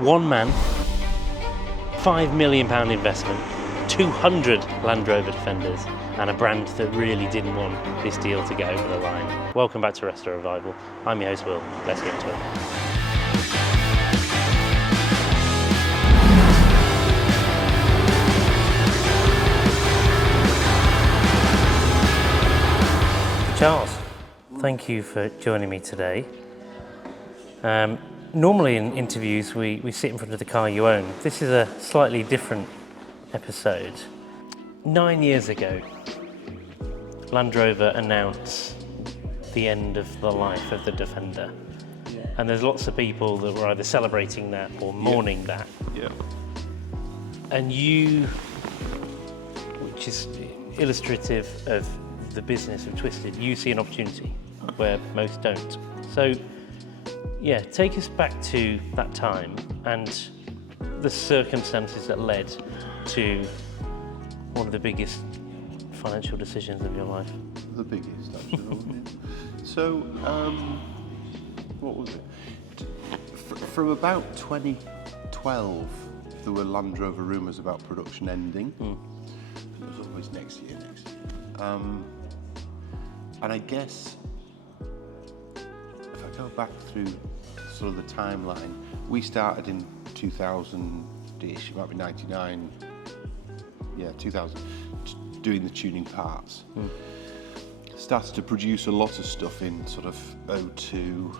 One man, £5 million investment, 200 Land Rover Defenders, and a brand that really didn't want this deal to get over the line. Welcome back to Resto Revival. I'm your host, Will. Let's get into it. Charles, thank you for joining me today. Normally in interviews we sit in front of the car you own. This is a slightly different episode. 9 years ago, Land Rover announced the end of the life of the Defender. And there's lots of people that were either celebrating that or mourning that. Yeah. And you, which is illustrative of the business of Twisted, you see an opportunity where most don't. So, yeah, take us back to that time and the circumstances that led to one of the biggest financial decisions of your life. The biggest, actually, wasn't it? So, what was it? From about 2012, there were Land Rover rumours about production ending. It was always next year. And I guess, if I go back through sort of the timeline, we started in 2000-ish, it might be 99, 2000, doing the tuning parts. Started to produce a lot of stuff in sort of 02,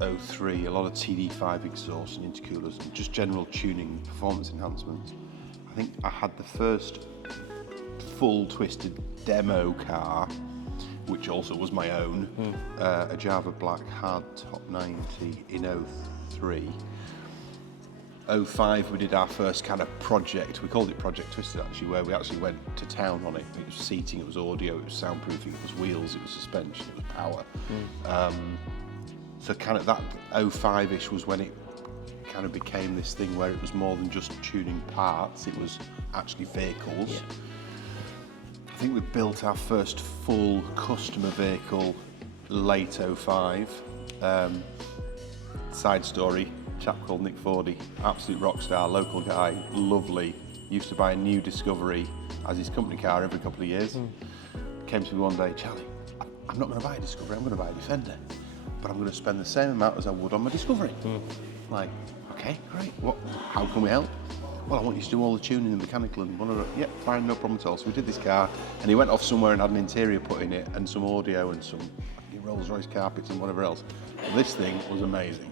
03, a lot of TD5 exhausts and intercoolers, and just general tuning, performance enhancements. I think I had the first full Twisted demo car, which also was my own, a Java Black hard top 90 in 03. 05 we did our first kind of project, we called it Project Twisted actually, where we actually went to town on it. It was seating, it was audio, it was soundproofing, it was wheels, it was suspension, it was power. So kind of that 05-ish was when it kind of became this thing where it was more than just tuning parts, it was actually vehicles. Yeah. I think we built our first full customer vehicle late 05. Side story, chap called Nick Fordy, absolute rock star, local guy, lovely. Used to buy a new Discovery as his company car every couple of years. Came to me one day, Charlie, I'm not going to buy a Discovery, I'm going to buy a Defender, but I'm going to spend the same amount as I would on my Discovery. Like, okay, great, how can we help? Well, I want you to do all the tuning and mechanical and whatever. Yeah, fine, no problem at all. So we did this car, and he went off somewhere and had an interior put in it, and some audio and some Rolls-Royce carpets and whatever else. And this thing was amazing.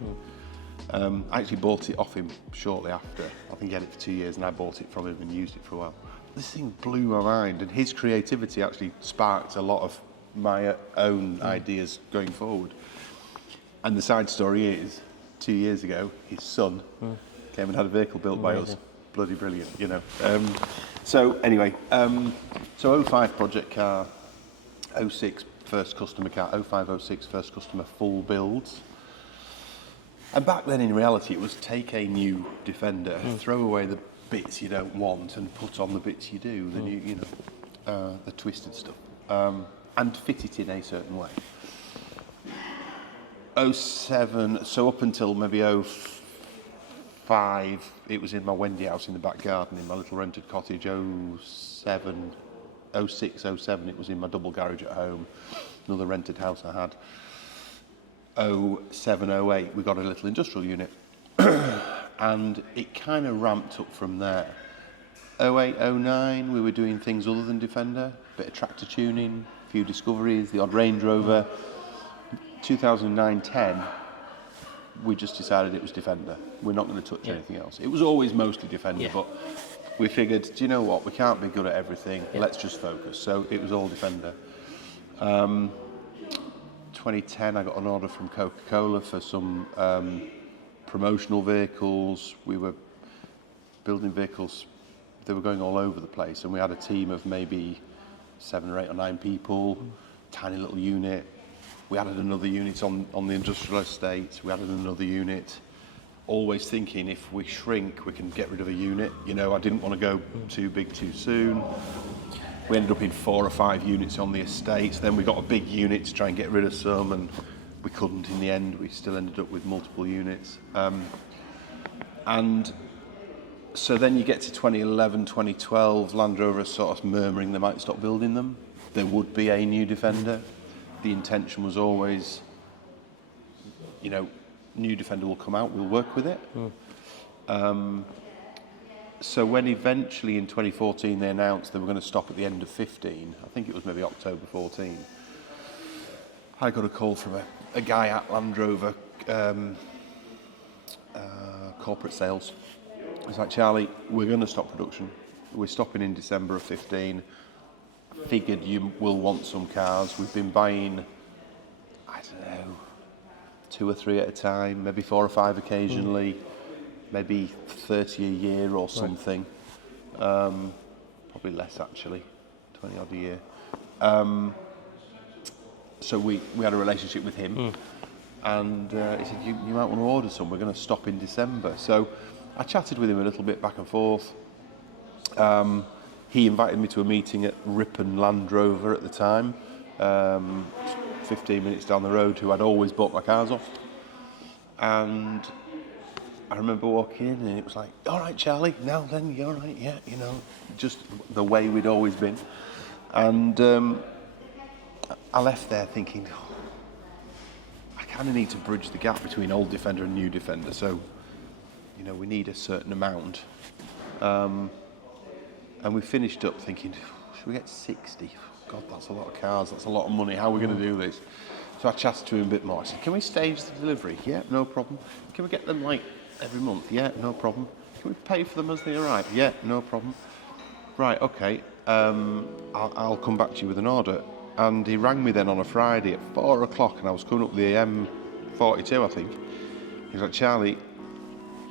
I actually bought it off him shortly after. I think he had it for 2 years, and I bought it from him and used it for a while. This thing blew my mind, and his creativity actually sparked a lot of my own ideas going forward. And the side story is, 2 years ago, his son came and had a vehicle built by us. Bloody brilliant, you know. So anyway, so 05 project car, 06 first customer car, 05, 06 first customer full builds. And back then in reality it was take a new Defender, throw away the bits you don't want and put on the bits you do, the new, you know, the Twisted stuff, and fit it in a certain way. 07, so up until maybe 05, it was in my Wendy house in the back garden in my little rented cottage. 07, 06, 07, it was in my double garage at home, another rented house I had. 07, 08, we got a little industrial unit, and it kind of ramped up from there. 08, 09, we were doing things other than Defender, bit of tractor tuning, a few Discoveries, the odd Range Rover. 2009, 10, we just decided it was Defender. We're not going to touch anything else. It was always mostly Defender, but we figured, do you know what, we can't be good at everything, let's just focus. So it was all Defender. 2010, I got an order from Coca-Cola for some promotional vehicles. We were building vehicles, they were going all over the place, and we had a team of maybe 7 or 8 or 9 people, tiny little unit. We added another unit on the industrial estate, we added another unit, always thinking if we shrink, we can get rid of a unit. You know, I didn't want to go too big too soon. We ended up in 4 or 5 units on the estate, then we got a big unit to try and get rid of some, and we couldn't in the end. We still ended up with multiple units. And so then you get to 2011, 2012, Land Rover is sort of murmuring they might stop building them. There would be a new Defender. The intention was always, you know, new Defender will come out, we'll work with it. So when eventually in 2014 they announced they were going to stop at the end of 15, I think it was maybe October 14, I got a call from a guy at Land Rover, corporate sales. He's like, Charlie, we're going to stop production. We're stopping in December of 15. Figured you will want some cars. We've been buying, I don't know, 2 or 3 at a time, maybe 4 or 5 occasionally, maybe 30 a year or something. Probably less actually, 20 odd a year. So we had a relationship with him, and he said, you might want to order some. We're going to stop in December. So I chatted with him a little bit back and forth. He invited me to a meeting at Ripon Land Rover at the time, 15 minutes down the road, who I'd always bought my cars off. And I remember walking in and it was like, all right, Charlie, now then, you're all right, yeah, you know, just the way we'd always been. And I left there thinking, oh, I kind of need to bridge the gap between old Defender and new Defender. So, you know, we need a certain amount. And we finished up thinking, should we get 60? God, that's a lot of cars, that's a lot of money, how are we going to do this? So I chatted to him a bit more. I said, can we stage the delivery? Yeah, no problem. Can we get them like every month? Yeah, no problem. Can we pay for them as they arrive? Yeah, no problem. Right, okay, I'll come back to you with an order. And he rang me then on a Friday at 4 o'clock, and I was coming up the M42, I think. He's like, Charlie,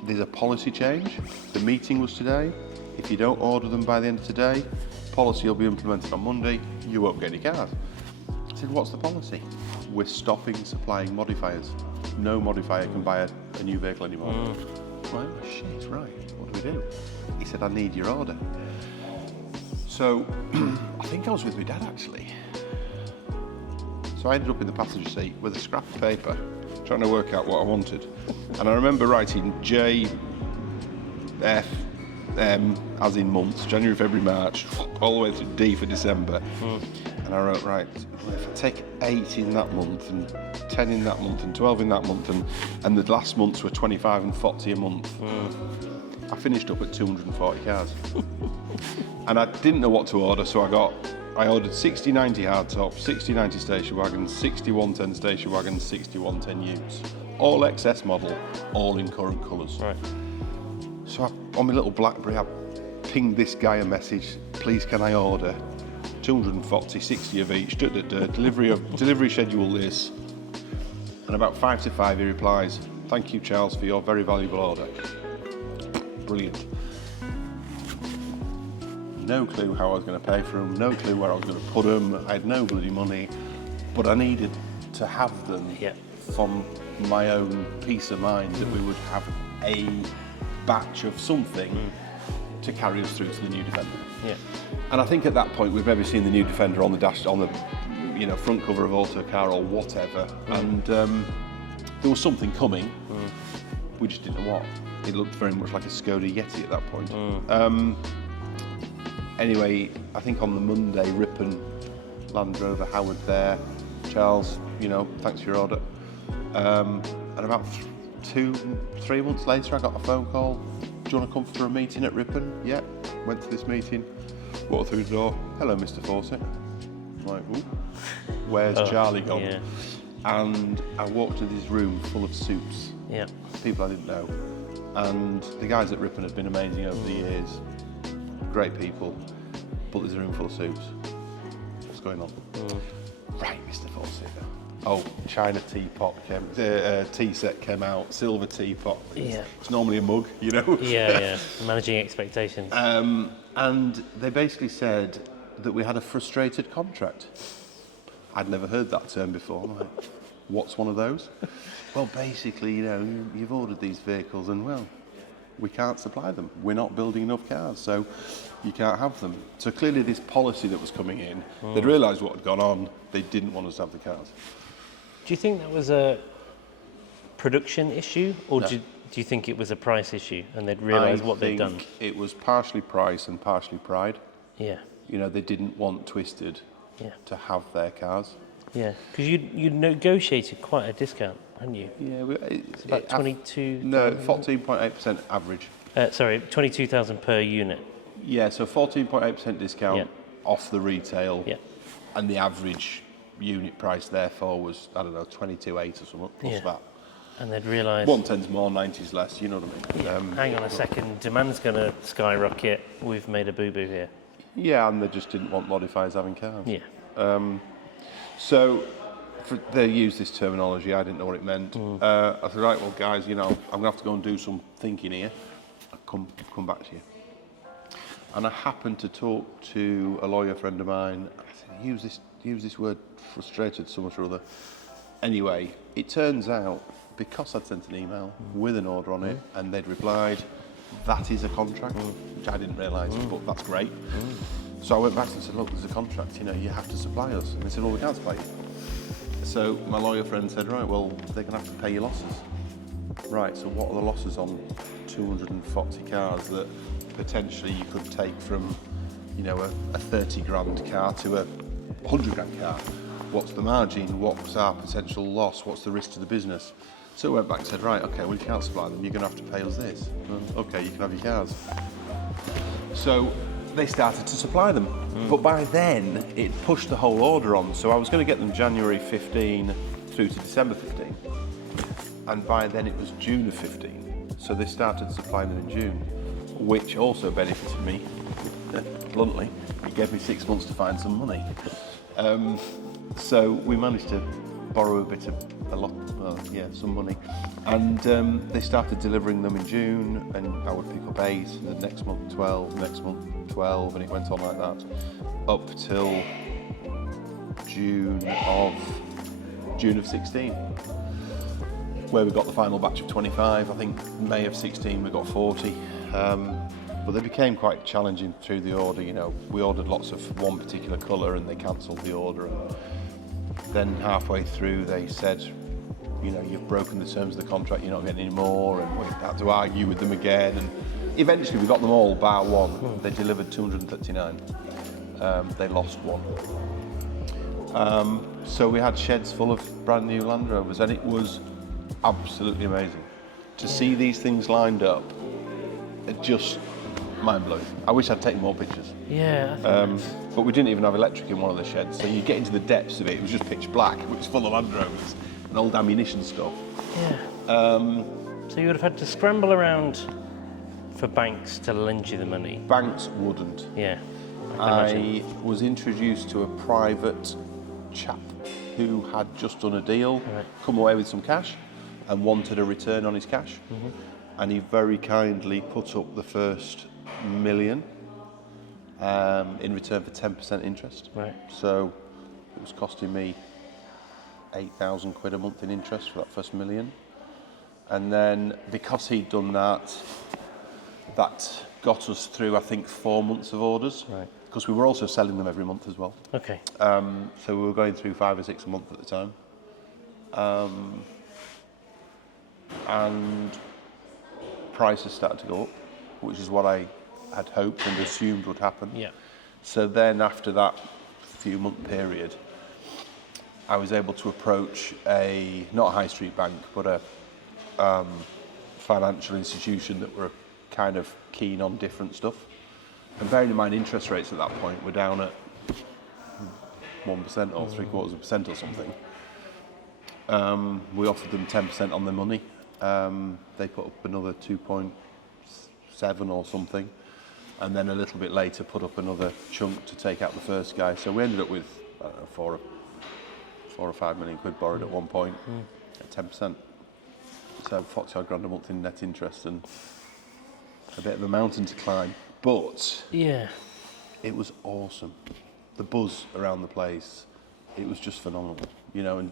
there's a policy change. The meeting was today. If you don't order them by the end of today, policy will be implemented on Monday. You won't get any cars. I said, what's the policy? We're stopping supplying modifiers. No modifier can buy a new vehicle anymore. Right, oh, shit, right. What do we do? He said, I need your order. So I think I was with my dad actually. So I ended up in the passenger seat with a scrap of paper, trying to work out what I wanted. And I remember writing J, F, M, as in months, January, February, March, all the way through D for December. And I wrote, right, if I take 8 in that month, and 10 in that month, and 12 in that month, and the last months were 25 and 40 a month, I finished up at 240 cars. And I didn't know what to order, so I ordered 6090 hardtop, 6090 station wagon, 6110 station wagon, 6110 utes. All XS model, all in current colours. Right. So on my little BlackBerry, I pinged this guy a message, please can I order 240, 60 of each, delivery schedule this. And about 5 to 5 he replies, thank you Charles for your very valuable order. Brilliant. No clue how I was going to pay for them, no clue where I was going to put them, I had no bloody money, but I needed to have them from my own peace of mind that we would have a batch of something to carry us through to the new Defender. Yeah. And I think at that point we've maybe seen the new Defender on the dash, on the front cover of Autocar or whatever, and there was something coming. We just didn't know what. It looked very much like a Skoda Yeti at that point. Anyway, I think on the Monday, Ripon, Land Rover, Howard there, Charles, thanks for your order. And about 2-3 months later, I got a phone call. Do you want to come for a meeting at Ripon? Yeah, went to this meeting, walked through the door. Hello, Mr. Fawcett. I'm like, ooh, where's Charlie gone? Yeah. And I walked into this room full of soups. Yeah. People I didn't know. And the guys at Ripon have been amazing over the years. Great people, but there's a room full of soups. What's going on? Right, Mr. Fawcett. Oh, China teapot tea set came out, silver teapot. It's normally a mug, Yeah. Managing expectations. And they basically said that we had a frustrated contract. I'd never heard that term before. I'm like, what's one of those? Well, basically, you've ordered these vehicles and, well, we can't supply them. We're not building enough cars, so you can't have them. So clearly this policy that was coming in, they'd realised what had gone on. They didn't want us to have the cars. Do you think that was a production issue, or No. do Do you think it was a price issue and they'd realised what they'd done? I think it was partially price and partially pride. Yeah. You know, they didn't want Twisted to have their cars. Yeah, because you negotiated quite a discount, hadn't you? Yeah, It's about 22. No, 14.8% average. Sorry, 22,000 per unit. Yeah, so 14.8% discount Yeah. off the retail. Yeah. And the average unit price therefore was, I don't know, 22.8 or something plus that. And they'd realised. 110's more, 90's less. You know what I mean? Yeah. Hang on a second, demand's going to skyrocket. We've made a boo-boo here. Yeah, and they just didn't want modifiers having cars. Yeah. So they used this terminology. I didn't know what it meant. I said, right, well, guys, you know, I'm going to have to go and do some thinking here. I'll come back to you. And I happened to talk to a lawyer friend of mine. I said, use this word, frustrated, so much or other. Anyway, it turns out, because I'd sent an email with an order on it, and they'd replied, that is a contract, which I didn't realise, but that's great. So I went back and said, look, there's a contract, you know, you have to supply us. And they said, well, we can't supply you. So my lawyer friend said, right, well, they're going to have to pay your losses. Right, so what are the losses on 240 cars that potentially you could take from, you know, a 30 grand car to a 100 grand car? What's the margin? What's our potential loss? What's the risk to the business? So I went back and said, right, okay, well, if you can't supply them, you're going to have to pay us this. Well, okay, you can have your cars. So they started to supply them. But by then, it pushed the whole order on. So I was going to get them January 15 through to December 15. And by then, it was June of 15. So they started supplying them in June, which also benefited me, bluntly. It gave me 6 months to find some money. So we managed to borrow some money. And they started delivering them in June, and I would pick up 8, and the next month 12, next month 12, and it went on like that up till June of 16, where we got the final batch of 25. I think May of 16 we got 40. But they became quite challenging through the order. You know, we ordered lots of one particular colour, and they cancelled the order. And then halfway through, they said, you know, you've broken the terms of the contract, you're not getting any more, and we had to argue with them again. And eventually, we got them all bar one. They delivered 239. They lost one. So we had sheds full of brand new Land Rovers, and it was absolutely amazing to see these things lined up. It just mind-blowing. I wish I'd taken more pictures. Yeah. But we didn't even have electric in one of the sheds, so you get into the depths of it. It was just pitch black, which was full of Land Rovers and old ammunition stuff. Yeah. So you would have had to scramble around for banks to lend you the money. Banks wouldn't. Yeah. I was introduced to a private chap who had just done a deal, come away with some cash, and wanted a return on his cash. And he very kindly put up the first $1 million in return for 10% interest. Right. So it was costing me 8,000 quid a month in interest for that first $1 million. And then because he'd done that, that got us through, I think, 4 months of orders. Right. Because we were also selling them every month as well. Okay. So we were going through 5 or 6 a month at the time. And prices started to go up, which is what I had hoped and assumed would happen. Yeah. So then after that few month period, I was able to approach not a high street bank, but a financial institution that were kind of keen on different stuff. And bearing in mind interest rates at that point were down at 1% or 0.75% or something. We offered them 10% on their money. They put up another 2.7 or something, and then a little bit later put up another chunk to take out the first guy. So we ended up with, I don't know, 4 or 5 million quid borrowed at one point at 10%. So 40 odd grand a month in net interest, and a bit of a mountain to climb. But yeah, it was awesome. The buzz around the place, it was just phenomenal, you know. And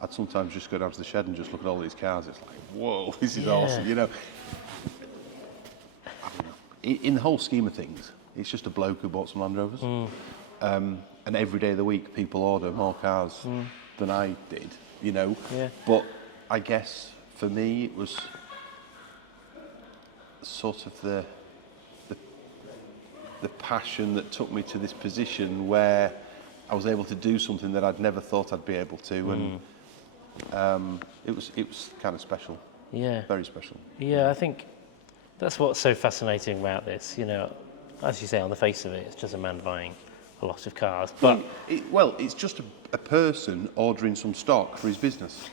I'd sometimes just go down to the shed and just look at all these cars. It's like, whoa, this is awesome, you know. I don't know. In the whole scheme of things, it's just a bloke who bought some Land Rovers. And every day of the week, people order more cars than I did, you know. Yeah. But I guess for me, it was sort of the passion that took me to this position where I was able to do something that I'd never thought I'd be able to, and it was kind of special. Yeah. Very special. Yeah, I think that's what's so fascinating about this. You know, as you say, on the face of it, it's just a man buying a lot of cars. But It's just a person ordering some stock for his business.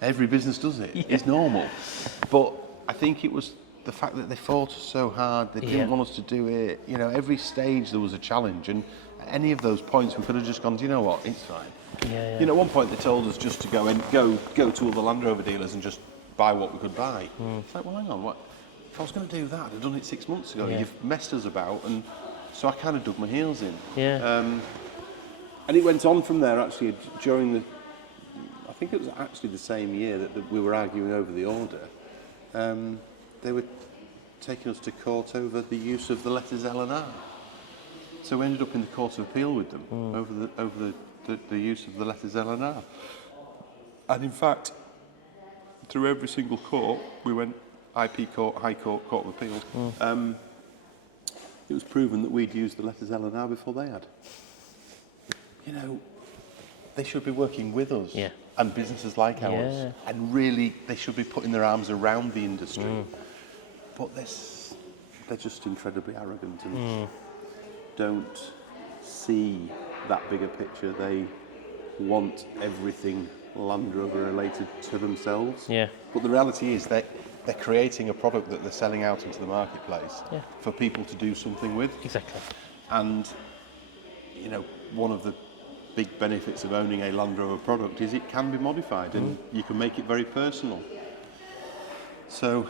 Every business does it. Yeah. It's normal. But I think it was the fact that they fought us so hard, they didn't want us to do it. You know, every stage there was a challenge, and at any of those points we could have just gone, do you know what, it's fine. Yeah. You know, at one point they told us just to go to all the Land Rover dealers and just buy what we could buy. It's like, well, hang on, what? If I was going to do that, I'd have done it 6 months ago. Yeah. You've messed us about, and so I kind of dug my heels in. Yeah. And it went on from there, actually, during I think it was actually the same year that we were arguing over the order. They were taking us to court over the use of the letters L and R. So we ended up in the Court of Appeal with them over the use of the letters L and R. And in fact, through every single court, we went IP Court, High Court, Court of Appeal. It was proven that we'd used the letters L and R before they had. You know, they should be working with us and businesses like ours, and really they should be putting their arms around the industry. But they're just incredibly arrogant and don't see that bigger picture. They want everything Land Rover related to themselves. Yeah. But the reality is they're creating a product that they're selling out into the marketplace for people to do something with. Exactly. And, you know, one of the big benefits of owning a Land Rover product is it can be modified and you can make it very personal. So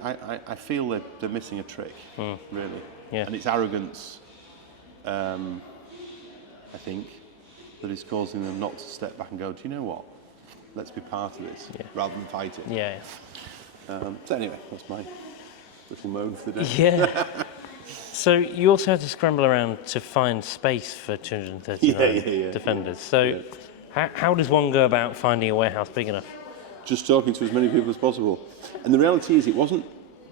I feel they're missing a trick, really. Yeah. And it's arrogance, I think, that is causing them not to step back and go, do you know what? Let's be part of this rather than fight it. Yeah. So anyway, that's my little moan for the day. Yeah. So you also had to scramble around to find space for 239 Defenders. So how does one go about finding a warehouse big enough? Just talking to as many people as possible. And the reality is it would have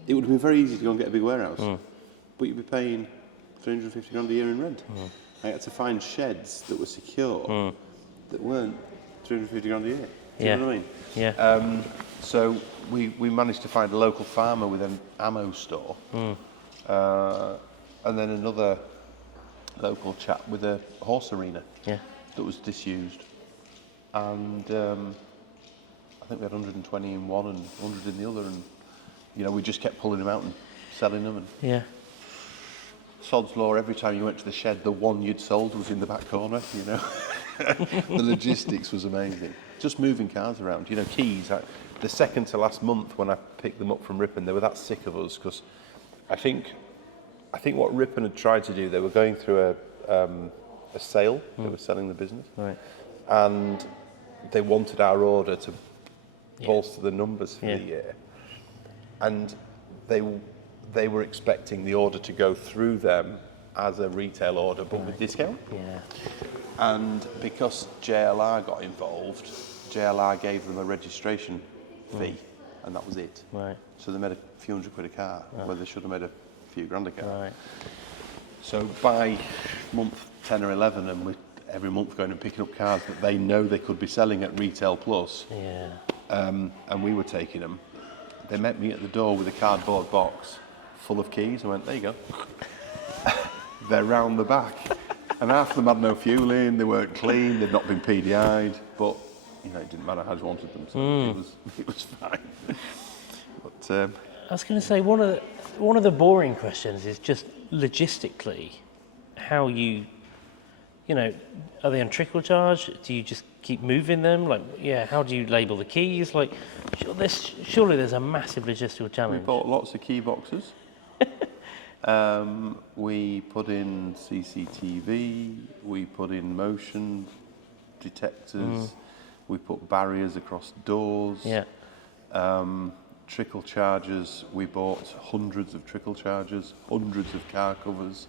been very easy to go and get a big warehouse, but you'd be paying 350 grand a year in rent. I had to find sheds that were secure that weren't 350 grand a year. Do you know what I mean? Yeah. So we managed to find a local farmer with an ammo store, and then another local chap with a horse arena that was disused. And I think we had 120 in one and 100 in the other, and you know, we just kept pulling them out and selling them. And sod's law, every time you went to the shed, the one you'd sold was in the back corner, you know. The logistics was amazing. Just moving cars around, you know, keys. The second to last month when I picked them up from Ripon, they were that sick of us because I think what Ripon had tried to do, they were going through a sale, they were selling the business, and they wanted our order to bolster the numbers for the year, and they were expecting the order to go through them as a retail order, but with discount. And because JLR got involved, JLR gave them a registration fee, and that was it. So they made a few hundred quid a car, where they should have made a few grand a car. So by month 10 or 11, and we're every month going and picking up cars that they know they could be selling at Retail Plus, and we were taking them, they met me at the door with a cardboard box full of keys. I went, there you go. They're round the back. And half of them had no fuel in, they weren't clean, they'd not been PDI'd, but you know, it didn't matter, I just wanted them, so it was fine. But I was going to say, one of the boring questions is just logistically, how you know, are they on trickle charge? Do you just keep moving them? Like, how do you label the keys? Like, surely there's a massive logistical challenge. We bought lots of key boxes. We put in CCTV, we put in motion detectors, we put barriers across doors, trickle chargers. We bought hundreds of trickle chargers, hundreds of car covers,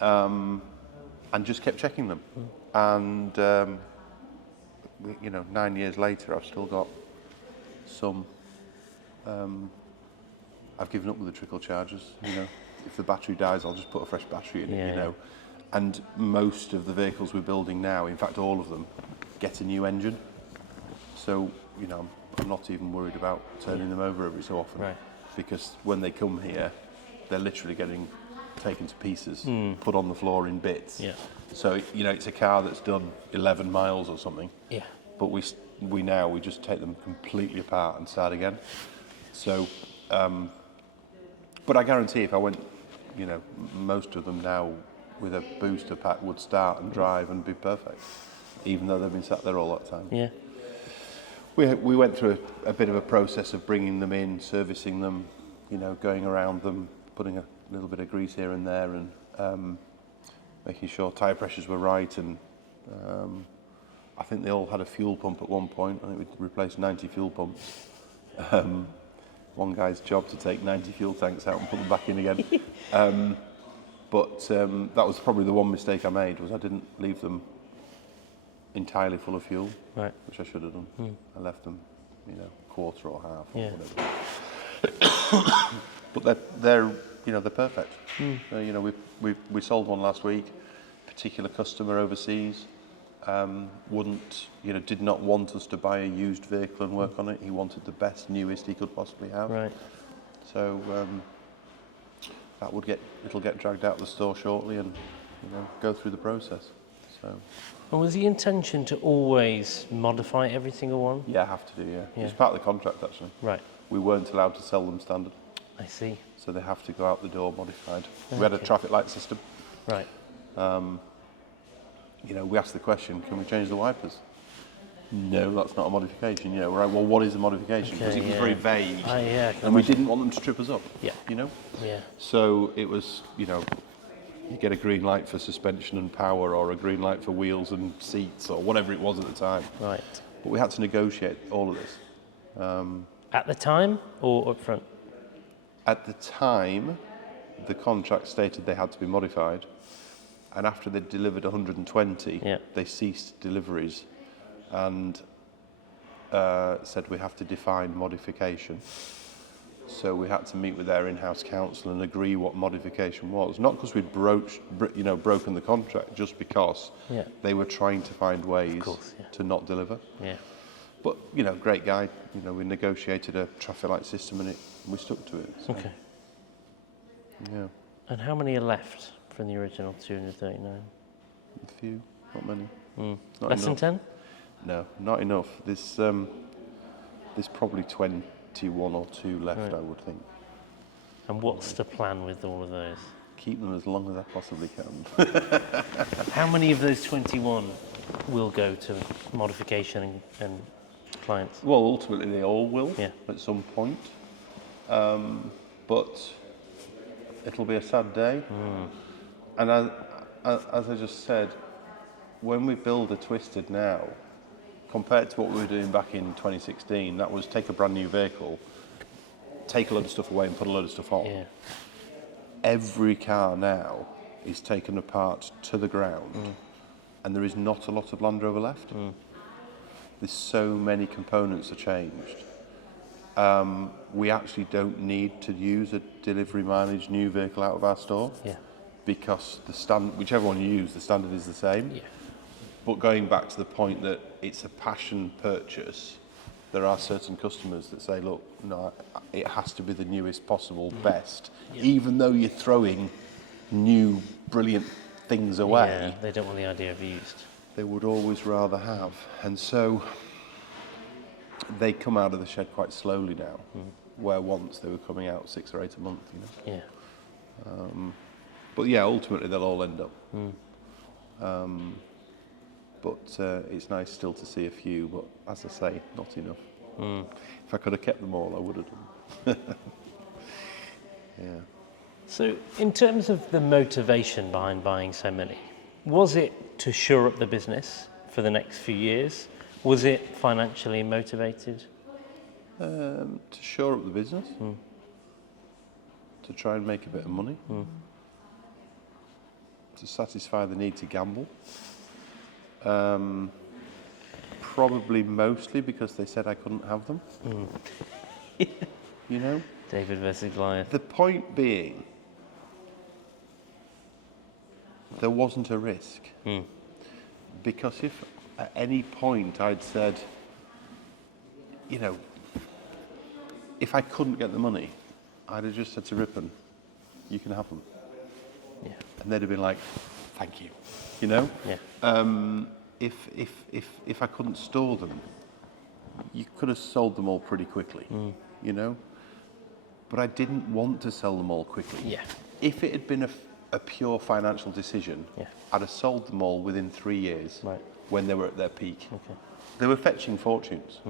and just kept checking them. And you know, 9 years later, I've still got some I've given up with the trickle chargers. You know, if the battery dies, I'll just put a fresh battery in it. Yeah, You know, and most of the vehicles we're building now, in fact, all of them, get a new engine. So you know, I'm not even worried about turning them over every so often, Right. because when they come here, they're literally getting taken to pieces, put on the floor in bits. Yeah. So you know, it's a car that's done 11 miles or something. Yeah. But we just take them completely apart and start again. So, but I guarantee if I went, you know, most of them now with a booster pack would start and drive and be perfect, even though they've been sat there all that time. Yeah. We went through a bit of a process of bringing them in, servicing them, you know, going around them, putting a little bit of grease here and there, and making sure tyre pressures were right. And I think they all had a fuel pump at one point. I think we replaced 90 fuel pumps. One guy's job to take 90 fuel tanks out and put them back in again. But that was probably the one mistake I made, was I didn't leave them entirely full of fuel, Right. which I should have done. I left them, you know, quarter or half or Yeah. whatever. But they're you know, they're perfect. You know, we sold one last week. Particular customer overseas. Did not want us to buy a used vehicle and work on it. He wanted the best, newest he could possibly have. Right. So it'll get dragged out of the store shortly, and you know, go through the process. So And was the intention to always modify every single one? yeah, I have to do. Yeah, Yeah. it's part of the contract actually. Right. We weren't allowed to sell them standard, I see. so they have to go out the door modified. We had a traffic light system. Right. You know, we asked the question, can we change the wipers? No, that's not a modification. You know, right, well, what is a modification? Because Okay, it was yeah. very vague. Yeah. And we didn't want them to trip us up. Yeah. You know? Yeah. So it was, you know, you get a green light for suspension and power, or a green light for wheels and seats, or whatever it was at the time. Right. But we had to negotiate all of this. At the time or up front? At the time, the contract stated they had to be modified. And after they'd delivered 120, Yeah. they ceased deliveries and said we have to define modification. So we had to meet with their in-house counsel and agree what modification was. Not because we'd broken the contract, just because Yeah. they were trying to find ways course, yeah. to not deliver. Yeah. But, you know, great guy. You know, we negotiated a traffic light system and we stuck to it. So, Okay. yeah, And how many are left from the original 239? a few, not many. Not Less than enough. 10? No, not enough. There's probably 21 or 2 left, Right. I would think. And what's the plan with all of those? Keep them as long as I possibly can. How many of those 21 will go to modification and clients? Well, ultimately they all will Yeah. at some point. But it'll be a sad day. And as I just said, when we build a Twisted now, compared to what we were doing back in 2016, that was take a brand new vehicle, take a load of stuff away and put a load of stuff on. Yeah. Every car now is taken apart to the ground, and there is not a lot of Land Rover left. There's so many components are changed. We actually don't need to use a delivery mileage new vehicle out of our store. Yeah. Because whichever one you use, the standard is the same. Yeah. But going back to the point that it's a passion purchase, there are certain customers that say, look, no, it has to be the newest possible best, even though you're throwing new, brilliant things away. Yeah, they don't want the idea of used. They would always rather have. And so they come out of the shed quite slowly now, where once they were coming out 6 or 8 a month, you know. Yeah. But yeah, ultimately they'll all end up. But it's nice still to see a few, but as I say, not enough. If I could have kept them all, I would have done. Yeah. So, in terms of the motivation behind buying so many, was it to shore up the business for the next few years? Was it financially motivated? To shore up the business, to try and make a bit of money, to satisfy the need to gamble. Probably mostly because they said I couldn't have them. You know, David versus Goliath. The point being, there wasn't a risk. Because if at any point I'd said, you know, if I couldn't get the money, I'd have just said to Ripon, you can have them. Yeah. And they'd have been like, thank you, you know? Yeah. If I couldn't store them, you could have sold them all pretty quickly, you know? But I didn't want to sell them all quickly. Yeah. If it had been a pure financial decision, Yeah. I'd have sold them all within 3 years Right. when they were at their peak. Okay. They were fetching fortunes.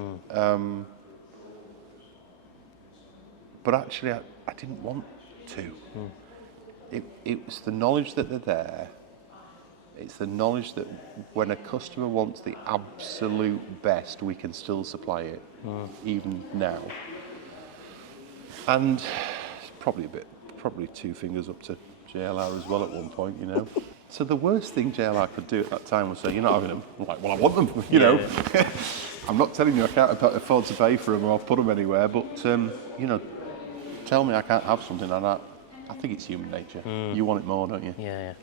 But actually, I didn't want to. It was the knowledge that they're there. It's the knowledge that when a customer wants the absolute best, we can still supply it, even now. And it's probably two fingers up to JLR as well at one point, you know. So the worst thing JLR could do at that time was say, you're not having them. I'm like, well, I want them, you know. Yeah. I'm not telling you I can't afford to pay for them or I'll put them anywhere, but, you know, tell me I can't have something like that. I think it's human nature. You want it more, don't you? Yeah.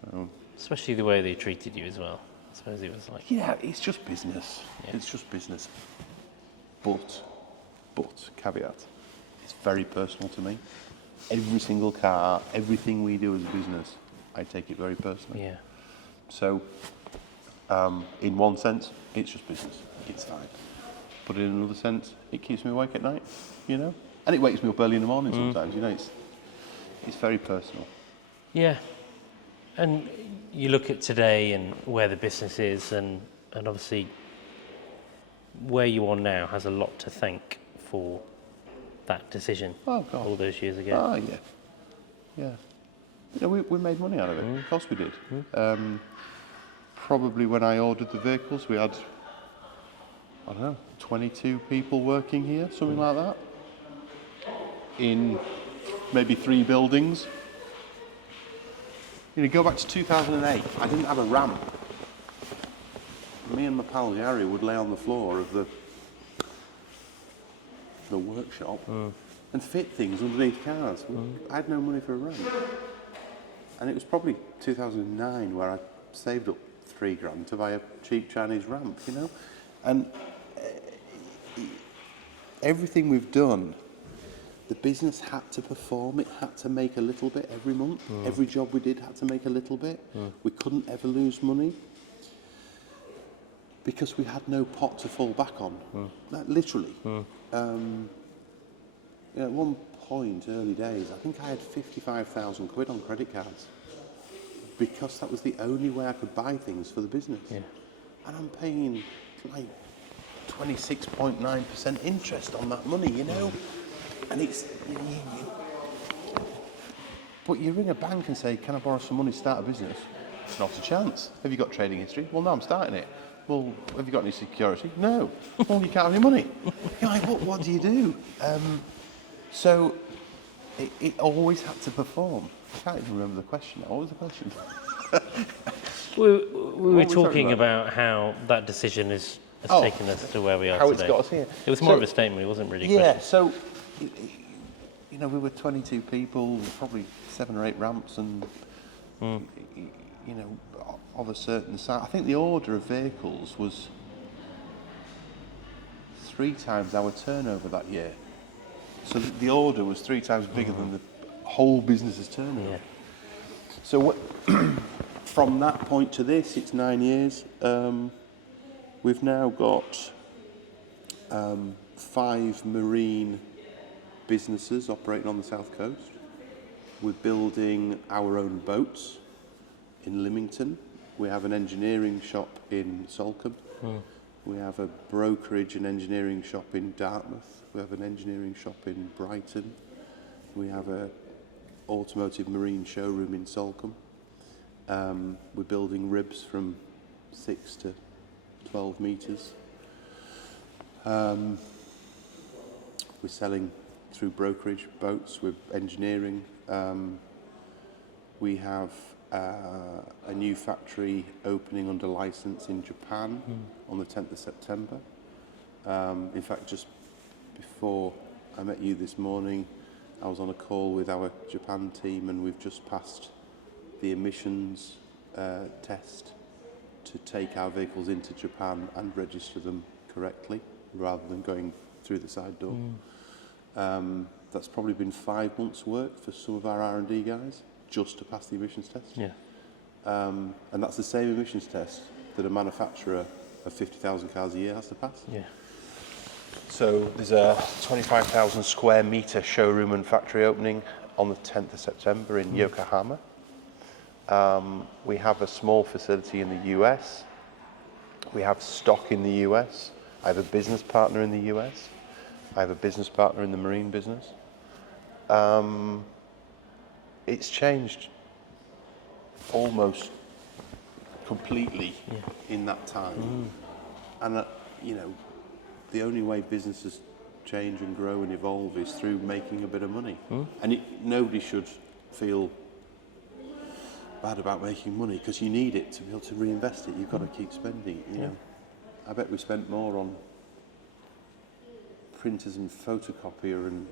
So, Especially the way they treated you as well. I suppose it was like. yeah, it's just business. Yeah. It's just business. But, caveat, it's very personal to me. Every single car, everything we do as a business, I take it very personally. Yeah. So, in one sense, it's just business. It's fine. But in another sense, it keeps me awake at night, you know? And it wakes me up early in the morning sometimes, you know? It's very personal. Yeah. And you look at today and where the business is, and obviously where you are now has a lot to thank for that decision Oh, God. all those years ago. Oh, yeah. Yeah. You know, we made money out of it. Of course we did. Probably when I ordered the vehicles, we had, I don't know, 22 people working here, something like that, in maybe 3 buildings. You know, go back to 2008, I didn't have a ramp. Me and my pal Gary would lay on the floor of the workshop and fit things underneath cars. I had no money for a ramp. And it was probably 2009 where I saved up £3,000 to buy a cheap Chinese ramp, you know? And everything we've done, the business had to perform, it had to make a little bit every month. Every job we did had to make a little bit. We couldn't ever lose money because we had no pot to fall back on. Like, literally. You know, at one point, early days, I think I had 55,000 quid on credit cards because that was the only way I could buy things for the business. Yeah. And I'm paying like 26.9% interest on that money, you know? And it's, but you ring a bank and say, can I borrow some money to start a business? Not a chance. Have you got trading history? Well, no, I'm starting it. Well, have you got any security? No. Well, you can't have any money. You're like, what do you do? So it always had to perform. I can't even remember the question now. What was the question? We were talking about how that decision has taken us to where we are how today. It's got us here. It was more of a statement, it wasn't really a Yeah, question. so, you know, we were 22 people, probably 7 or 8 ramps, and, you know, of a certain size. I think the order of vehicles was 3 times our turnover that year. So the order was 3 times bigger than the whole business's turnover. Yeah. So from that point to this, it's 9 years. We've now got 5 marine businesses operating on the south coast. We're building our own boats in Lymington. We have an engineering shop in Salcombe. We have a brokerage and engineering shop in Dartmouth. We have an engineering shop in Brighton. We have a automotive marine showroom in Salcombe. We're building ribs from 6 to 12 metres. We're selling through brokerage boats. We're engineering. We have a new factory opening under licence in Japan on the 10th of September. In fact, just before I met you this morning. I was on a call with our Japan team, and we've just passed the emissions test to take our vehicles into Japan and register them correctly, rather than going through the side door. That's probably been 5 months' work for some of our R&D guys just to pass the emissions test. Yeah. And that's the same emissions test that a manufacturer of 50,000 cars a year has to pass. Yeah. So there's a 25,000 square metre showroom and factory opening on the 10th of September in Yokohama. We have a small facility in the US. We have stock in the US. I have a business partner in the US. I have a business partner in the marine business. It's changed almost completely in that time. And, you know, the only way businesses change and grow and evolve is through making a bit of money. And nobody should feel bad about making money, because you need it to be able to reinvest it. You've got to keep spending. You know, I bet we spent more on printers and photocopier and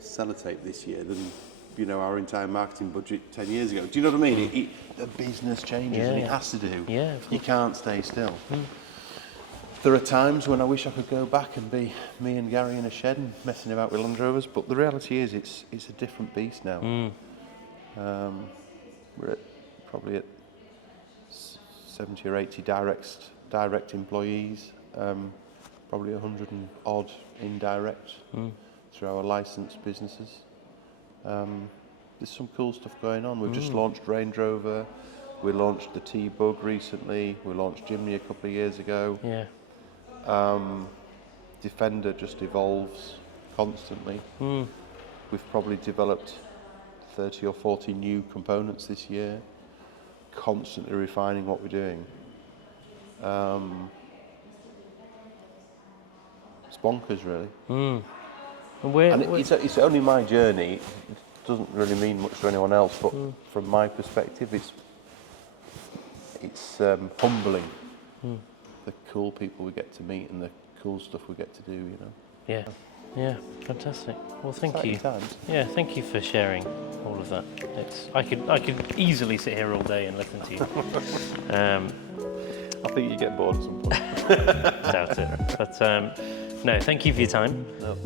sellotape this year than, you know, our entire marketing budget 10 years ago. Do you know what I mean? The business changes, and it has to do. Yeah. You can't stay still. There are times when I wish I could go back and be me and Gary in a shed and messing about with Land Rovers, but the reality is it's a different beast now. We're probably at 70 or 80 direct employees, probably 100 and odd indirect through our licensed businesses. There's some cool stuff going on. We've just launched Land Rover. We launched the T-Bug recently. We launched Jimny a couple of years ago. Yeah. Defender just evolves constantly. We've probably developed 30 or 40 new components this year, constantly refining what we're doing. It's bonkers, really. And it's only my journey. It doesn't really mean much to anyone else, but from my perspective, it's humbling. The cool people we get to meet and the cool stuff we get to do, you know. Yeah. Yeah, fantastic. Well, thank Exciting you. times. Yeah, thank you for sharing all of that. I could easily sit here all day and listen to you. I think you get bored at some point. Doubt it. But no, thank you for your time. No.